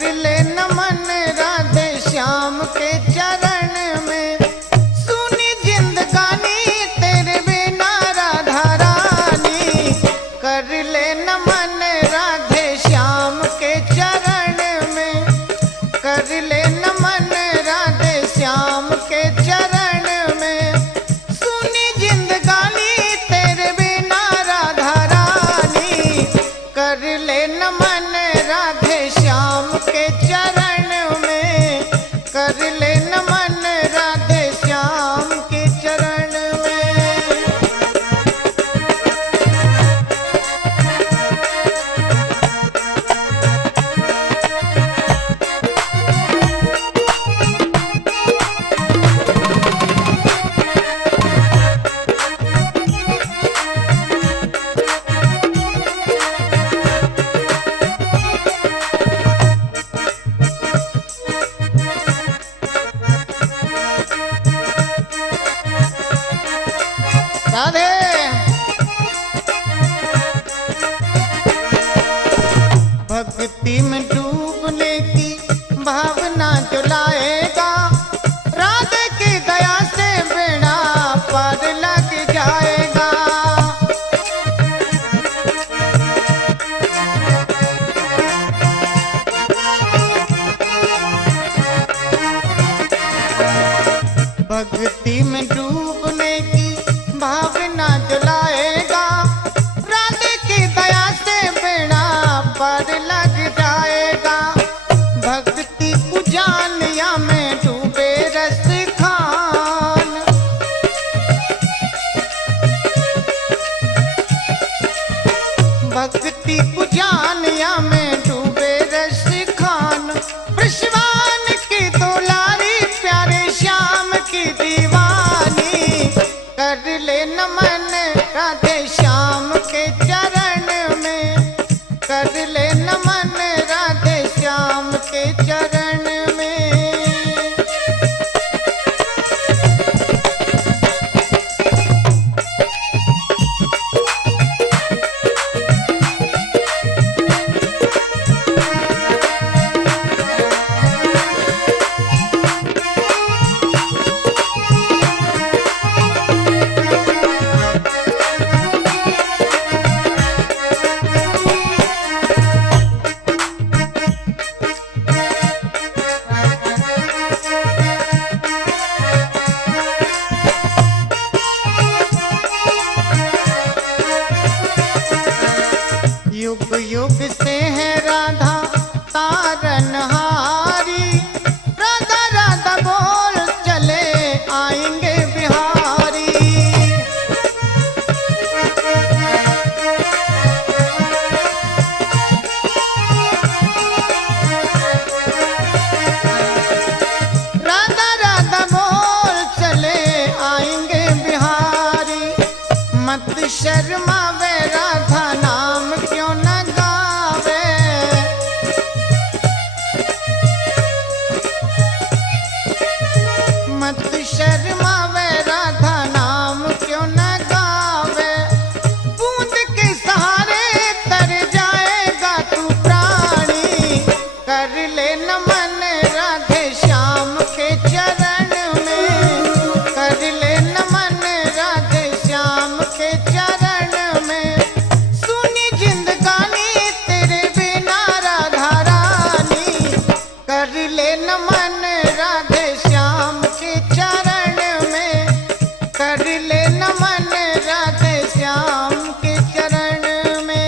कर ले नमन राधे श्याम के चरण में। सुनी जिंदगानी तेरे बिना राधा रानी, कर ले नमन राधे श्याम के चरण में, कर ले नमन राधे श्याम के चरण में। सुनी जिंदगानी तेरे बिना राधा रानी, कर ले नमन राधे श्याम के चरण में, कर ले नमन राधे श्याम के चरण में। राधे भक्ति में डूबने की भावना जो लाएगा, राधे की दया से बेड़ा पार लग जाएगा। भक्ति में डूबने की भावना जलाएगा, राधे की दया से बेड़ा पार लग जाएगा। भक्ति पुजानिया में डूबे रस खान, भक्ति पुजानिया में डूबे रस खान। विश्वान की दुलारी प्यारे श्याम की दीवानी, कर ले नमन राधे श्याम के चरण में, कर ले नमन राधे श्याम के चरण में। युग युग से है राधा तारनहारी, राधा राधा बोल चले आएंगे बिहारी। राधा राधा बोल चले आएंगे बिहारी। मत शर्मा वे राधा नाम क्यों न गावे, मत शर्मा वे राधा नाम क्यों न गावे। बूंद के सहारे तर जाएगा तू प्राणी, कर ले नमन राधे श्याम के चरण में, कर ले नमन राधे श्याम के चरण में। सुनी जिंदगानी तेरे बिना राधा रानी, कर ले नमन राधे श्याम के चरण में, कर ले नमन राधे श्याम के चरण में।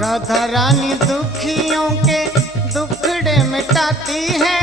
राधा रानी दुखियों के दुखड़े मिटाती है,